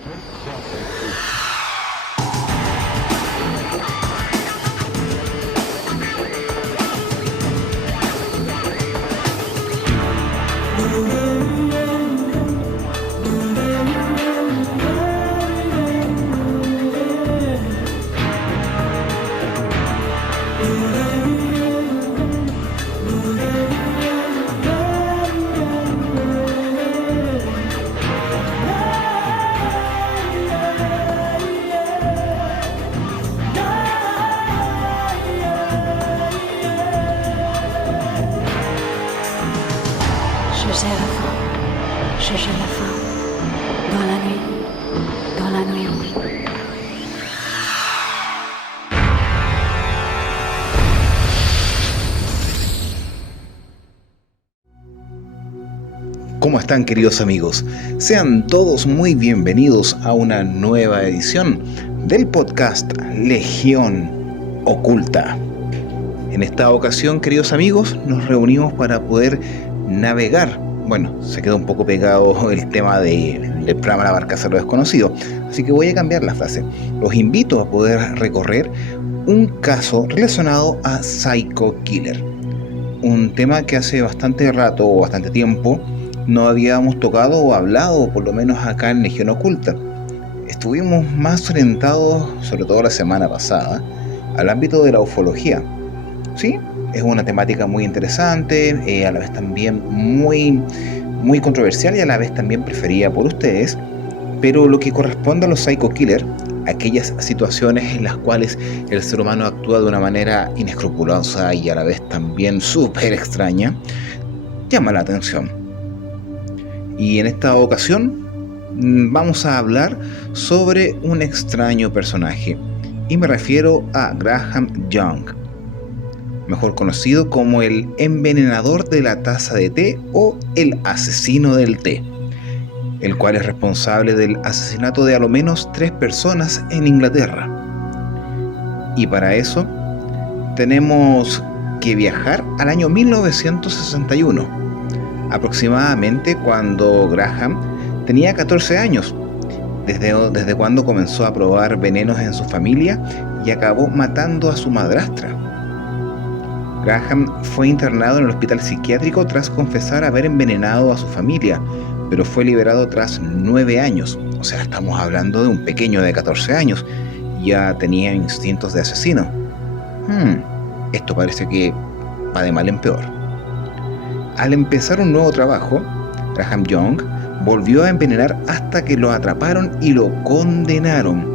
Je sais la fin, chercher la fin, dans la nuit, oui. ¿Cómo están, queridos amigos? Sean todos muy bienvenidos a una nueva edición del podcast Legión Oculta. En esta ocasión, queridos amigos, nos reunimos para poder navegar. Bueno, se quedó un poco pegado el tema del programa La Barcaza de lo Desconocido, así que voy a cambiar la frase. Los invito a poder recorrer un caso relacionado a Psycho Killer, un tema que hace bastante rato o bastante tiempo no habíamos tocado o hablado, por lo menos acá en Legión Oculta. Estuvimos más orientados, sobre todo la semana pasada, al ámbito de la ufología. Sí, es una temática muy interesante, a la vez también muy controversial y a la vez también preferida por ustedes, pero lo que corresponde a los Psycho Killer, aquellas situaciones en las cuales el ser humano actúa de una manera inescrupulosa y a la vez también súper extraña, llama la atención. Y en esta ocasión vamos a hablar sobre un extraño personaje, y me refiero a Graham Young, mejor conocido como el envenenador de la taza de té o el asesino del té, el cual es responsable del asesinato de a lo menos 3 personas en Inglaterra. Y para eso tenemos que viajar al año 1961, aproximadamente cuando Graham tenía 14 años, desde cuando comenzó a probar venenos en su familia y acabó matando a su madrastra. Graham fue internado en el hospital psiquiátrico tras confesar haber envenenado a su familia, pero fue liberado tras 9 años. O sea, estamos hablando de un pequeño de 14 años. Ya tenía instintos de asesino. Esto parece que va de mal en peor. Al empezar un nuevo trabajo, Graham Young volvió a envenenar hasta que lo atraparon y lo condenaron.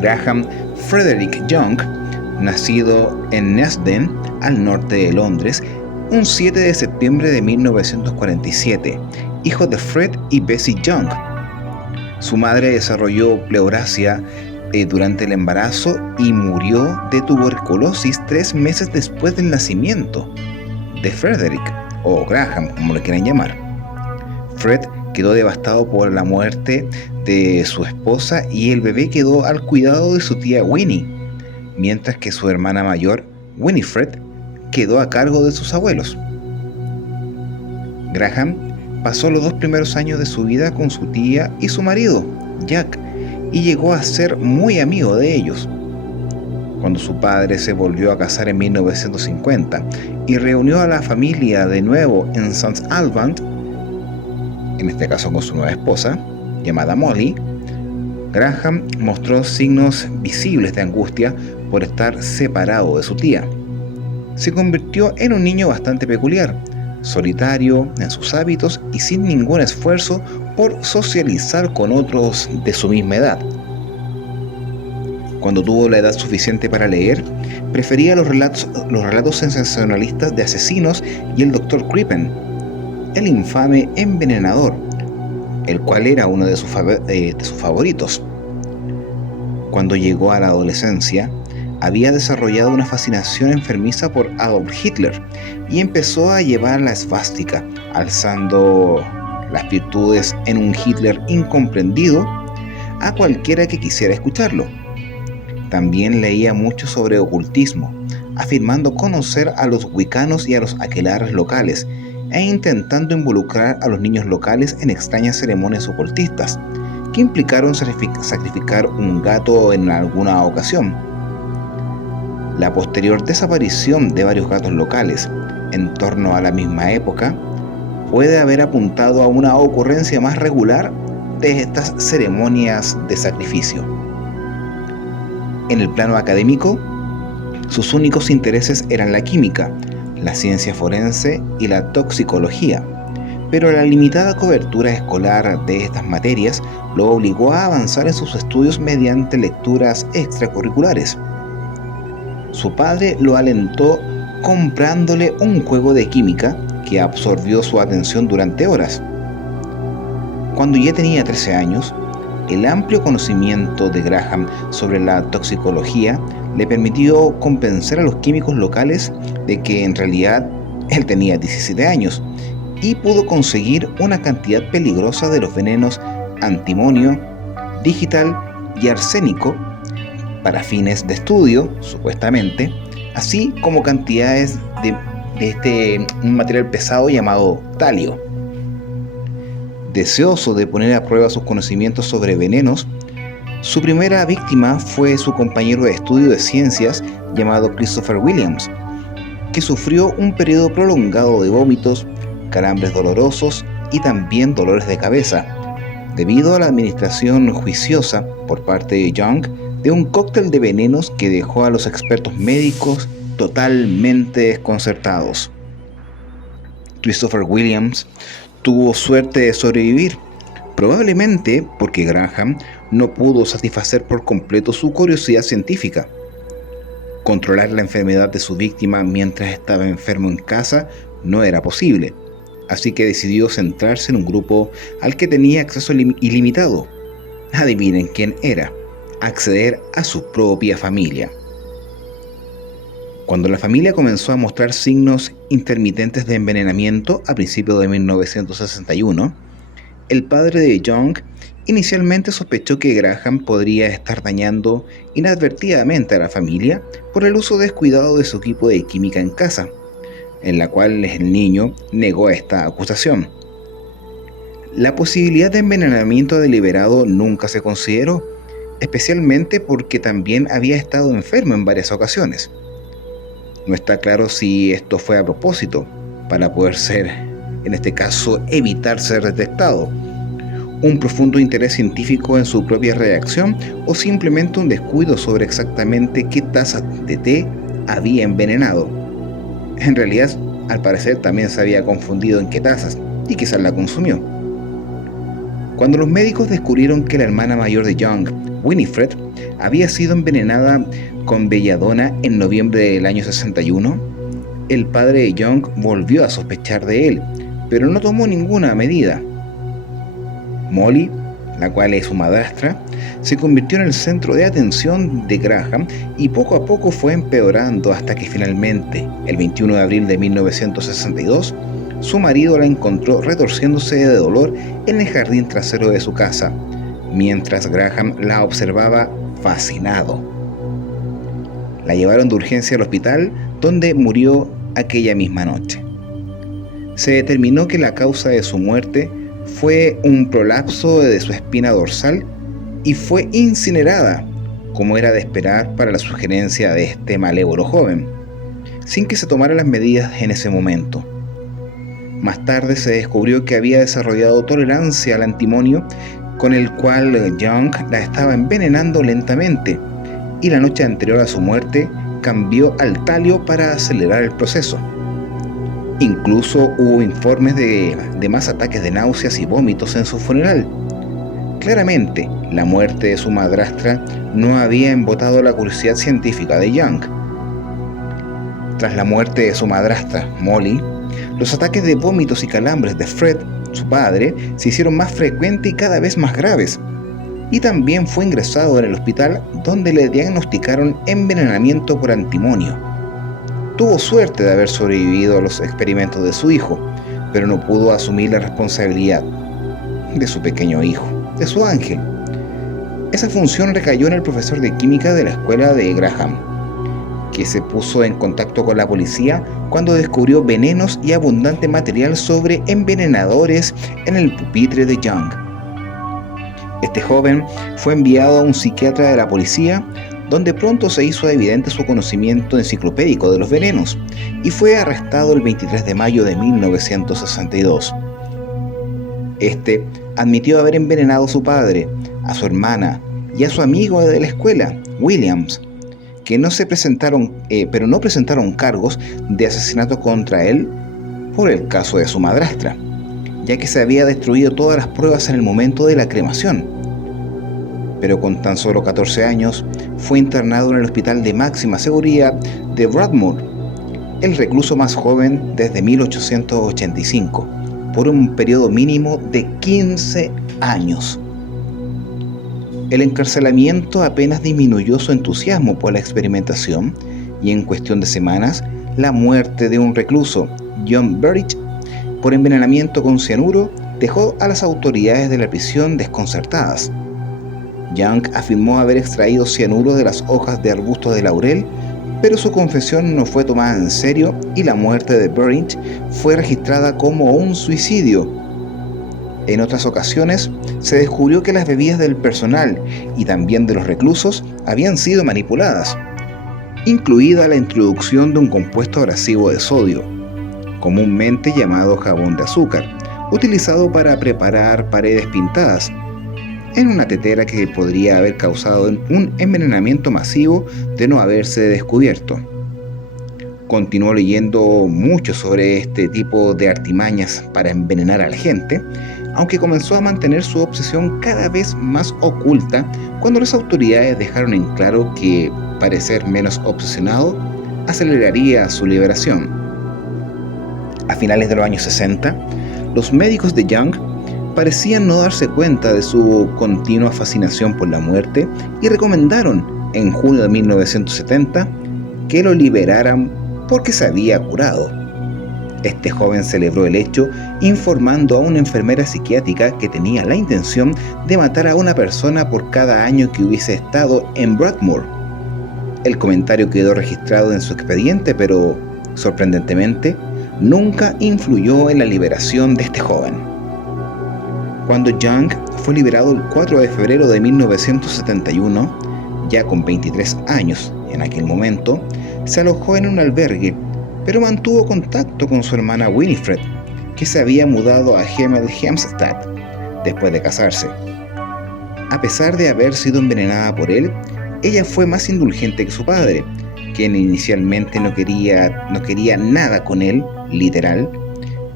Graham Frederick Young, nacido en Nesden, al norte de Londres, un 7 de septiembre de 1947, hijo de Fred y Bessie Young. Su madre desarrolló pleurasia durante el embarazo y murió de tuberculosis 3 meses después del nacimiento de Frederick, o Graham, como le quieran llamar. Fred quedó devastado por la muerte de su esposa y el bebé quedó al cuidado de su tía Winnie, mientras que su hermana mayor, Winifred, quedó a cargo de sus abuelos. Graham pasó los 2 primeros años de su vida con su tía y su marido, Jack, y llegó a ser muy amigo de ellos. Cuando su padre se volvió a casar en 1950 y reunió a la familia de nuevo en St. Albans, en este caso con su nueva esposa, llamada Molly, Graham mostró signos visibles de angustia por estar separado de su tía. Se convirtió en un niño bastante peculiar, solitario en sus hábitos y sin ningún esfuerzo por socializar con otros de su misma edad. Cuando tuvo la edad suficiente para leer, prefería los relatos sensacionalistas de asesinos y el Dr. Crippen, el infame envenenador, el cual era uno de sus favoritos. Cuando llegó a la adolescencia, había desarrollado una fascinación enfermiza por Adolf Hitler y empezó a llevar la esvástica, alzando las virtudes en un Hitler incomprendido a cualquiera que quisiera escucharlo. También leía mucho sobre ocultismo, afirmando conocer a los wicanos y a los aquelarres locales, e intentando involucrar a los niños locales en extrañas ceremonias ocultistas, que implicaron sacrificar un gato en alguna ocasión. La posterior desaparición de varios gatos locales en torno a la misma época puede haber apuntado a una ocurrencia más regular de estas ceremonias de sacrificio. En el plano académico, sus únicos intereses eran la química, la ciencia forense y la toxicología, pero la limitada cobertura escolar de estas materias lo obligó a avanzar en sus estudios mediante lecturas extracurriculares. Su padre lo alentó comprándole un juego de química que absorbió su atención durante horas. Cuando ya tenía 13 años, el amplio conocimiento de Graham sobre la toxicología le permitió convencer a los químicos locales de que en realidad él tenía 17 años y pudo conseguir una cantidad peligrosa de los venenos antimonio, digital y arsénico para fines de estudio, supuestamente, así como cantidades de un material pesado llamado talio. Deseoso de poner a prueba sus conocimientos sobre venenos, su primera víctima fue su compañero de estudio de ciencias llamado Christopher Williams, que sufrió un periodo prolongado de vómitos, calambres dolorosos y también dolores de cabeza, debido a la administración juiciosa por parte de Young de un cóctel de venenos que dejó a los expertos médicos totalmente desconcertados. Christopher Williams tuvo suerte de sobrevivir, probablemente porque Graham no pudo satisfacer por completo su curiosidad científica. Controlar la enfermedad de su víctima mientras estaba enfermo en casa no era posible, así que decidió centrarse en un grupo al que tenía acceso ilimitado. Adivinen quién era: acceder a su propia familia. Cuando la familia comenzó a mostrar signos intermitentes de envenenamiento a principios de 1961, el padre de Young inicialmente sospechó que Graham podría estar dañando inadvertidamente a la familia por el uso descuidado de su equipo de química en casa, en la cual el niño negó esta acusación. La posibilidad de envenenamiento deliberado nunca se consideró, especialmente porque también había estado enfermo en varias ocasiones. No está claro si esto fue a propósito, para poder en este caso, evitar ser detectado, un profundo interés científico en su propia reacción o simplemente un descuido sobre exactamente qué taza de té había envenenado. En realidad, al parecer también se había confundido en qué tazas y quizás la consumió. Cuando los médicos descubrieron que la hermana mayor de Young, Winifred, había sido envenenada con belladona en noviembre del año 61, el padre de Young volvió a sospechar de él, pero no tomó ninguna medida. Molly, la cual es su madrastra, se convirtió en el centro de atención de Graham y poco a poco fue empeorando hasta que finalmente, el 21 de abril de 1962, su marido la encontró retorciéndose de dolor en el jardín trasero de su casa, mientras Graham la observaba fascinado. La llevaron de urgencia al hospital, donde murió aquella misma noche. Se determinó que la causa de su muerte fue un prolapso de su espina dorsal y fue incinerada, como era de esperar para la sugerencia de este malévolo joven, sin que se tomaran las medidas en ese momento. Más tarde se descubrió que había desarrollado tolerancia al antimonio, con el cual Young la estaba envenenando lentamente, y la noche anterior a su muerte cambió al talio para acelerar el proceso. Incluso hubo informes de más ataques de náuseas y vómitos en su funeral. Claramente, la muerte de su madrastra no había embotado la curiosidad científica de Young. Tras la muerte de su madrastra, Molly, los ataques de vómitos y calambres de Fred, su padre, se hicieron más frecuentes y cada vez más graves, y también fue ingresado en el hospital, donde le diagnosticaron envenenamiento por antimonio. Tuvo suerte de haber sobrevivido a los experimentos de su hijo, pero no pudo asumir la responsabilidad de su pequeño hijo, de su ángel. Esa función recayó en el profesor de química de la escuela de Graham, que se puso en contacto con la policía cuando descubrió venenos y abundante material sobre envenenadores en el pupitre de Young. Este joven fue enviado a un psiquiatra de la policía, donde pronto se hizo evidente su conocimiento enciclopédico de los venenos, y fue arrestado el 23 de mayo de 1962. Este admitió haber envenenado a su padre, a su hermana y a su amigo de la escuela, Williams, que no presentaron cargos de asesinato contra él por el caso de su madrastra, ya que se había destruido todas las pruebas en el momento de la cremación. Pero con tan solo 14 años fue internado en el hospital de máxima seguridad de Broadmoor, el recluso más joven desde 1885, por un periodo mínimo de 15 años. El encarcelamiento apenas disminuyó su entusiasmo por la experimentación y en cuestión de semanas, la muerte de un recluso, John Burridge, por envenenamiento con cianuro, dejó a las autoridades de la prisión desconcertadas. Young afirmó haber extraído cianuro de las hojas de arbustos de laurel, pero su confesión no fue tomada en serio y la muerte de Burridge fue registrada como un suicidio. En otras ocasiones, se descubrió que las bebidas del personal y también de los reclusos habían sido manipuladas, incluida la introducción de un compuesto abrasivo de sodio, comúnmente llamado jabón de azúcar, utilizado para preparar paredes pintadas, en una tetera que podría haber causado un envenenamiento masivo de no haberse descubierto. Continuó leyendo mucho sobre este tipo de artimañas para envenenar a la gente, aunque comenzó a mantener su obsesión cada vez más oculta cuando las autoridades dejaron en claro que parecer menos obsesionado aceleraría su liberación. A finales de los años 60, los médicos de Young parecían no darse cuenta de su continua fascinación por la muerte y recomendaron, en junio de 1970, que lo liberaran porque se había curado. Este joven celebró el hecho informando a una enfermera psiquiátrica que tenía la intención de matar a una persona por cada año que hubiese estado en Broadmoor. El comentario quedó registrado en su expediente, pero, sorprendentemente, nunca influyó en la liberación de este joven. Cuando Young fue liberado el 4 de febrero de 1971, ya con 23 años en aquel momento, se alojó en un albergue, pero mantuvo contacto con su hermana Winifred, que se había mudado a Hemel Hempstead después de casarse. A pesar de haber sido envenenada por él, ella fue más indulgente que su padre, quien inicialmente no quería nada con él, literal,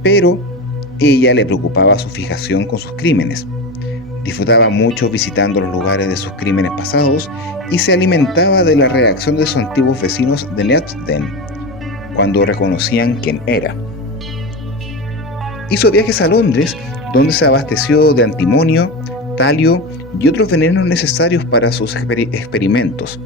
pero ella le preocupaba su fijación con sus crímenes. Disfrutaba mucho visitando los lugares de sus crímenes pasados y se alimentaba de la reacción de sus antiguos vecinos de Neathden cuando reconocían quién era. Hizo viajes a Londres, donde se abasteció de antimonio, talio y otros venenos necesarios para sus experimentos,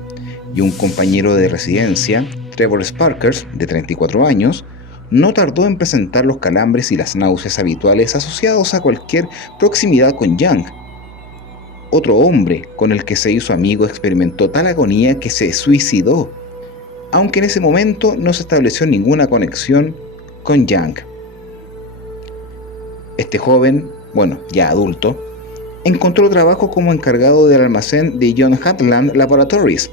y un compañero de residencia, Trevor Sparkers, de 34 años, no tardó en presentar los calambres y las náuseas habituales asociados a cualquier proximidad con Young. Otro hombre con el que se hizo amigo experimentó tal agonía que se suicidó, aunque en ese momento no se estableció ninguna conexión con Young. Este joven, ya adulto, encontró trabajo como encargado del almacén de John Hatland Laboratories,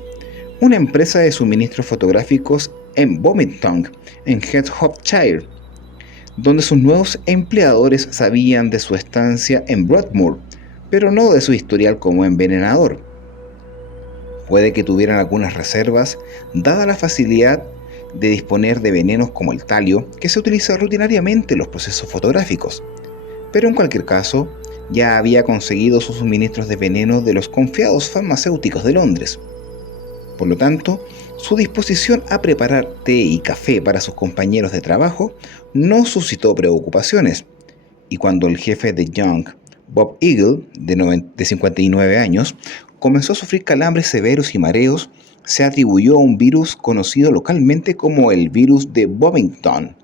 una empresa de suministros fotográficos en Bovington, en Hertfordshire, donde sus nuevos empleadores sabían de su estancia en Broadmoor, pero no de su historial como envenenador. Puede que tuvieran algunas reservas, dada la facilidad de disponer de venenos como el talio, que se utiliza rutinariamente en los procesos fotográficos, pero en cualquier caso, ya había conseguido sus suministros de veneno de los confiados farmacéuticos de Londres. Por lo tanto, su disposición a preparar té y café para sus compañeros de trabajo no suscitó preocupaciones, y cuando el jefe de Young, Bob Eagle, de 59 años, comenzó a sufrir calambres severos y mareos, se atribuyó a un virus conocido localmente como el virus de Bovington,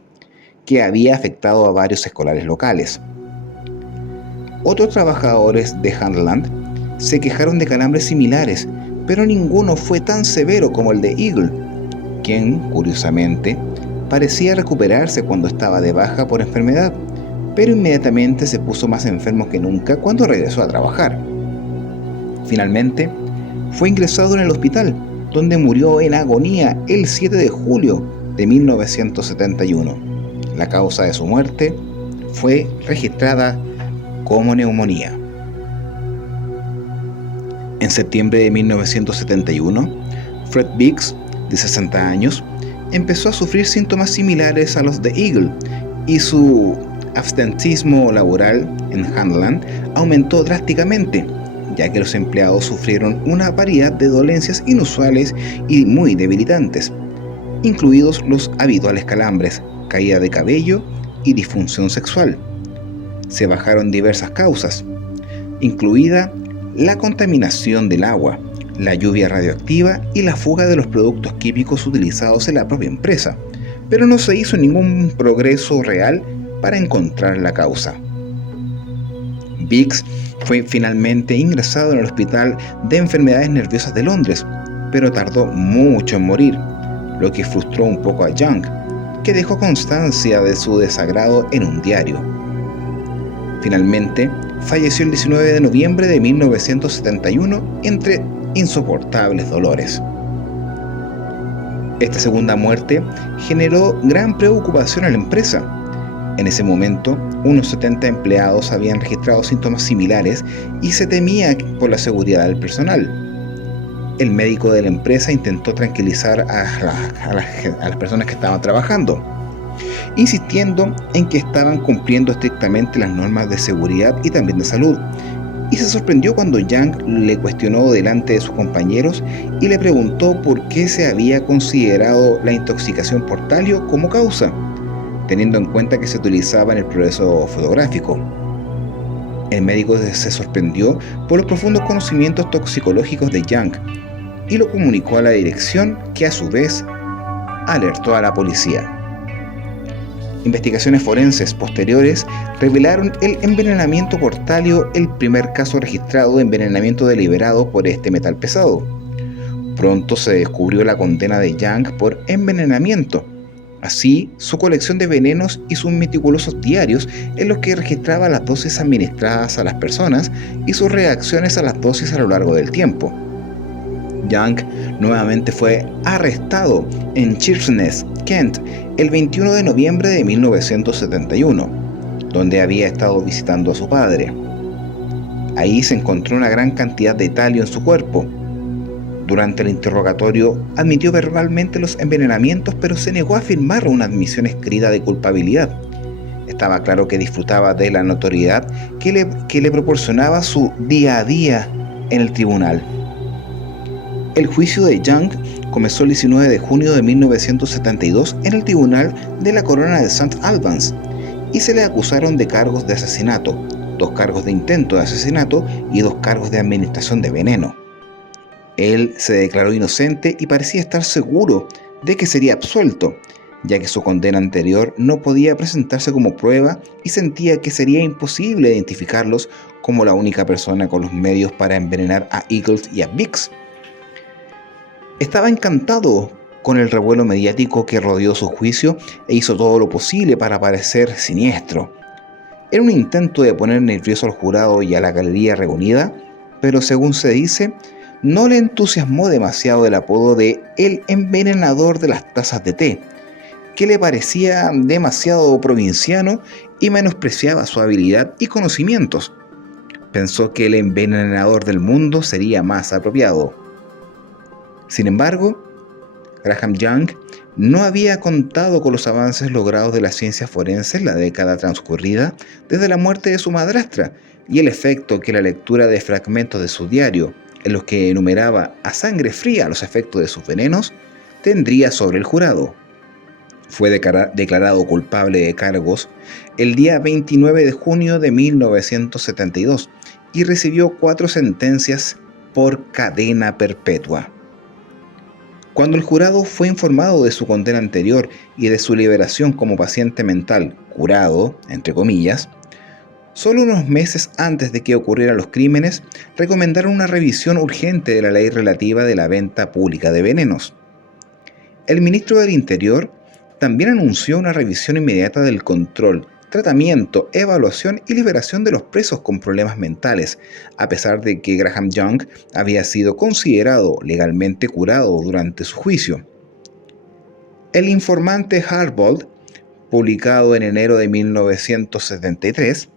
que había afectado a varios escolares locales. Otros trabajadores de Handland se quejaron de calambres similares, pero ninguno fue tan severo como el de Eagle, quien, curiosamente, parecía recuperarse cuando estaba de baja por enfermedad, pero inmediatamente se puso más enfermo que nunca cuando regresó a trabajar. Finalmente, fue ingresado en el hospital, donde murió en agonía el 7 de julio de 1971. La causa de su muerte fue registrada como neumonía. En septiembre de 1971, Fred Biggs, de 60 años, empezó a sufrir síntomas similares a los de Eagle y su absentismo laboral en Handland aumentó drásticamente, ya que los empleados sufrieron una variedad de dolencias inusuales y muy debilitantes, incluidos los habituales calambres, caída de cabello y disfunción sexual. Se bajaron diversas causas, incluida la contaminación del agua, la lluvia radioactiva y la fuga de los productos químicos utilizados en la propia empresa, pero no se hizo ningún progreso real para encontrar la causa. Biggs fue finalmente ingresado en el Hospital de Enfermedades Nerviosas de Londres, pero tardó mucho en morir, lo que frustró un poco a Young, que dejó constancia de su desagrado en un diario. Finalmente, falleció el 19 de noviembre de 1971 entre insoportables dolores. Esta segunda muerte generó gran preocupación a la empresa. En ese momento, unos 70 empleados habían registrado síntomas similares y se temía por la seguridad del personal. El médico de la empresa intentó tranquilizar a las personas que estaban trabajando, insistiendo en que estaban cumpliendo estrictamente las normas de seguridad y también de salud, y se sorprendió cuando Young le cuestionó delante de sus compañeros y le preguntó por qué se había considerado la intoxicación por talio como causa, teniendo en cuenta que se utilizaba en el progreso fotográfico. El médico se sorprendió por los profundos conocimientos toxicológicos de Young y lo comunicó a la dirección, que a su vez alertó a la policía. Investigaciones forenses posteriores revelaron el envenenamiento por talio, el primer caso registrado de envenenamiento deliberado por este metal pesado. Pronto se descubrió la condena de Young por envenenamiento, así su colección de venenos y sus meticulosos diarios en los que registraba las dosis administradas a las personas y sus reacciones a las dosis a lo largo del tiempo. Young nuevamente fue arrestado en Sheerness, Kent, el 21 de noviembre de 1971, donde había estado visitando a su padre. Ahí se encontró una gran cantidad de talio en su cuerpo. Durante el interrogatorio admitió verbalmente los envenenamientos, pero se negó a afirmar una admisión escrita de culpabilidad. Estaba claro que disfrutaba de la notoriedad que le proporcionaba su día a día en el tribunal. El juicio de Young comenzó el 19 de junio de 1972 en el Tribunal de la Corona de St. Albans y se le acusaron de cargos de asesinato, 2 cargos de intento de asesinato y 2 cargos de administración de veneno. Él se declaró inocente y parecía estar seguro de que sería absuelto, ya que su condena anterior no podía presentarse como prueba y sentía que sería imposible identificarlos como la única persona con los medios para envenenar a Eagles y a Biggs. Estaba encantado con el revuelo mediático que rodeó su juicio e hizo todo lo posible para parecer siniestro. Era un intento de poner nervioso al jurado y a la galería reunida, pero según se dice, no le entusiasmó demasiado el apodo de el envenenador de las tazas de té, que le parecía demasiado provinciano y menospreciaba su habilidad y conocimientos. Pensó que el envenenador del mundo sería más apropiado. Sin embargo, Graham Young no había contado con los avances logrados de la ciencia forense en la década transcurrida desde la muerte de su madrastra y el efecto que la lectura de fragmentos de su diario, en los que enumeraba a sangre fría los efectos de sus venenos, tendría sobre el jurado. Fue declarado culpable de cargos el día 29 de junio de 1972 y recibió 4 sentencias por cadena perpetua. Cuando el jurado fue informado de su condena anterior y de su liberación como paciente mental curado, entre comillas, solo unos meses antes de que ocurrieran los crímenes, recomendaron una revisión urgente de la ley relativa de la venta pública de venenos. El ministro del Interior también anunció una revisión inmediata del control tratamiento, evaluación y liberación de los presos con problemas mentales, a pesar de que Graham Young había sido considerado legalmente curado durante su juicio. El informante Hardball, publicado en enero de 1973,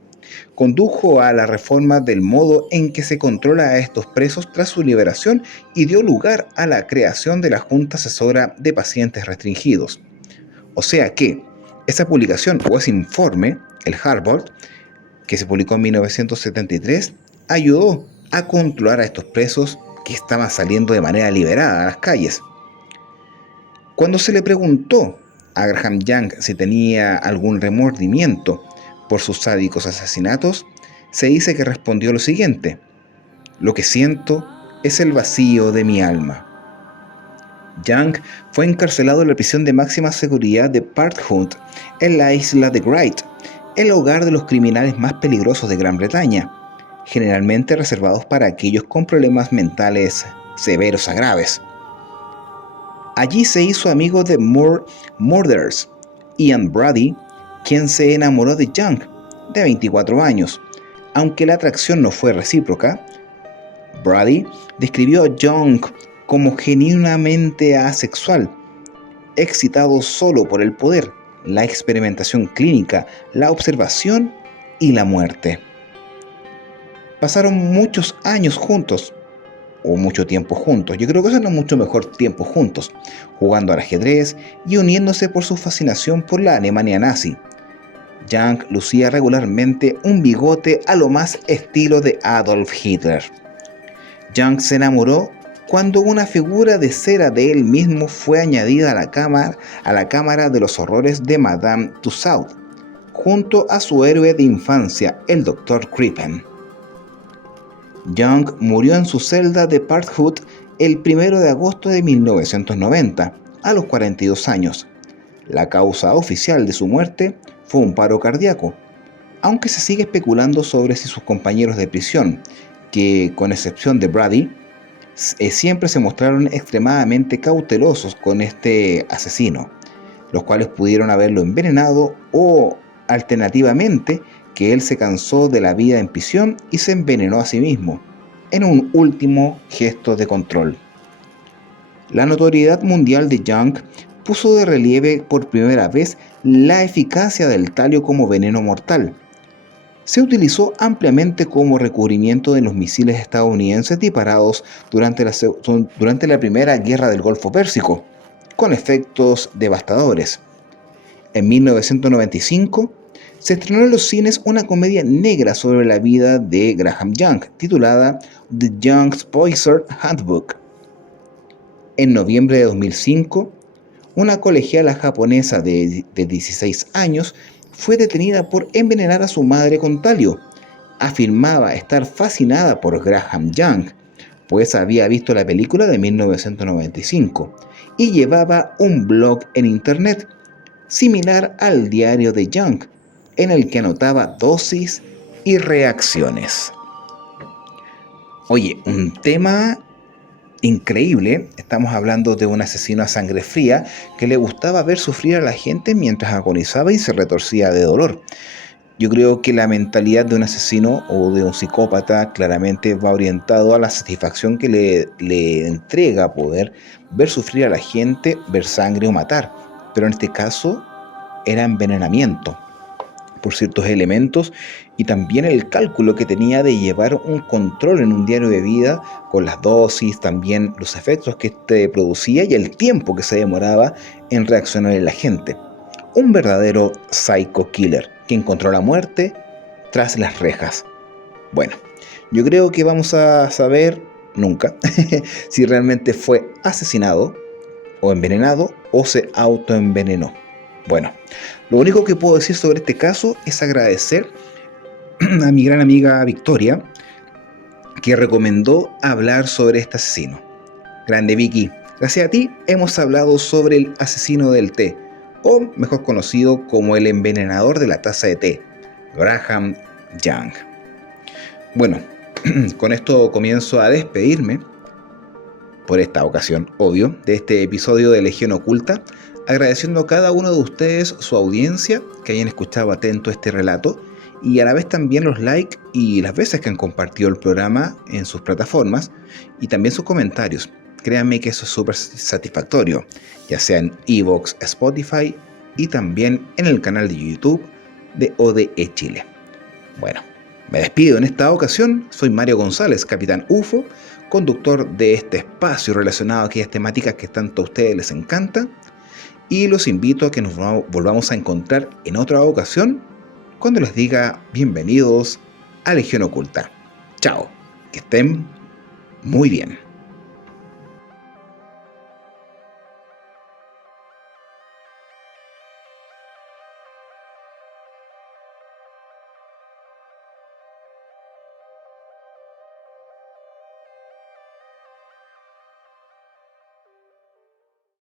condujo a la reforma del modo en que se controla a estos presos tras su liberación y dio lugar a la creación de la Junta Asesora de Pacientes Restringidos. O sea que esa publicación o ese informe, el Hardball, que se publicó en 1973, ayudó a controlar a estos presos que estaban saliendo de manera liberada a las calles. Cuando se le preguntó a Graham Young si tenía algún remordimiento por sus sádicos asesinatos, se dice que respondió lo siguiente: "Lo que siento es el vacío de mi alma". Young fue encarcelado en la prisión de máxima seguridad de Parkhood, en la isla de Wight, el hogar de los criminales más peligrosos de Gran Bretaña, generalmente reservados para aquellos con problemas mentales severos a graves. Allí se hizo amigo de Murderers, Ian Brady, quien se enamoró de Young, de 24 años. Aunque la atracción no fue recíproca, Brady describió a Young como genuinamente asexual, excitado solo por el poder, la experimentación clínica, la observación y la muerte. Pasaron muchos años juntos, o mucho tiempo juntos, yo creo que eso no es mucho mejor tiempo juntos, jugando al ajedrez y uniéndose por su fascinación por la Alemania nazi. Young lucía regularmente un bigote a lo más estilo de Adolf Hitler. Young se enamoró cuando una figura de cera de él mismo fue añadida a la cámara de los horrores de Madame Tussauds, junto a su héroe de infancia, el Dr. Crippen. Young murió en su celda de Parkhood el 1 de agosto de 1990, a los 42 años. La causa oficial de su muerte fue un paro cardíaco, aunque se sigue especulando sobre si sus compañeros de prisión, que con excepción de Brady, siempre se mostraron extremadamente cautelosos con este asesino, los cuales pudieron haberlo envenenado o, alternativamente, que él se cansó de la vida en prisión y se envenenó a sí mismo, en un último gesto de control. La notoriedad mundial de Young puso de relieve por primera vez la eficacia del talio como veneno mortal. Se utilizó ampliamente como recubrimiento de los misiles estadounidenses disparados durante la Primera Guerra del Golfo Pérsico, con efectos devastadores. En 1995, se estrenó en los cines una comedia negra sobre la vida de Graham Young, titulada The Young's Poisoner Handbook. En noviembre de 2005, una colegiala japonesa de 16 años fue detenida por envenenar a su madre con talio. Afirmaba estar fascinada por Graham Young, pues había visto la película de 1995 y llevaba un blog en internet, similar al diario de Young, en el que anotaba dosis y reacciones. Oye, un tema increíble. Estamos hablando de un asesino a sangre fría que le gustaba ver sufrir a la gente mientras agonizaba y se retorcía de dolor. Yo creo que la mentalidad de un asesino o de un psicópata claramente va orientado a la satisfacción que le entrega poder ver sufrir a la gente, ver sangre o matar. Pero en este caso era envenenamiento por ciertos elementos y también el cálculo que tenía de llevar un control en un diario de vida con las dosis, también los efectos que este producía y el tiempo que se demoraba en reaccionar en la gente. Un verdadero psycho killer que encontró la muerte tras las rejas. Bueno, yo creo que vamos a saber nunca si realmente fue asesinado o envenenado o se autoenvenenó. Bueno, lo único que puedo decir sobre este caso es agradecer a mi gran amiga Victoria, que recomendó hablar sobre este asesino. Grande Vicky, gracias a ti hemos hablado sobre el asesino del té, o mejor conocido como el envenenador de la taza de té, Graham Young. Bueno, con esto comienzo a despedirme, por esta ocasión, obvio, de este episodio de Legión Oculta. agradeciendo a cada uno de ustedes su audiencia, que hayan escuchado atento este relato, y a la vez también los likes y las veces que han compartido el programa en sus plataformas, y también sus comentarios. Créanme que eso es súper satisfactorio, ya sea en iVoox, Spotify y también en el canal de YouTube de ODE Chile. Bueno, me despido en esta ocasión. Soy Mario González, Capitán UFO, conductor de este espacio relacionado a aquellas temáticas que tanto a ustedes les encantan, y los invito a que nos volvamos a encontrar en otra ocasión cuando les diga bienvenidos a Legión Oculta. Chao, que estén muy bien.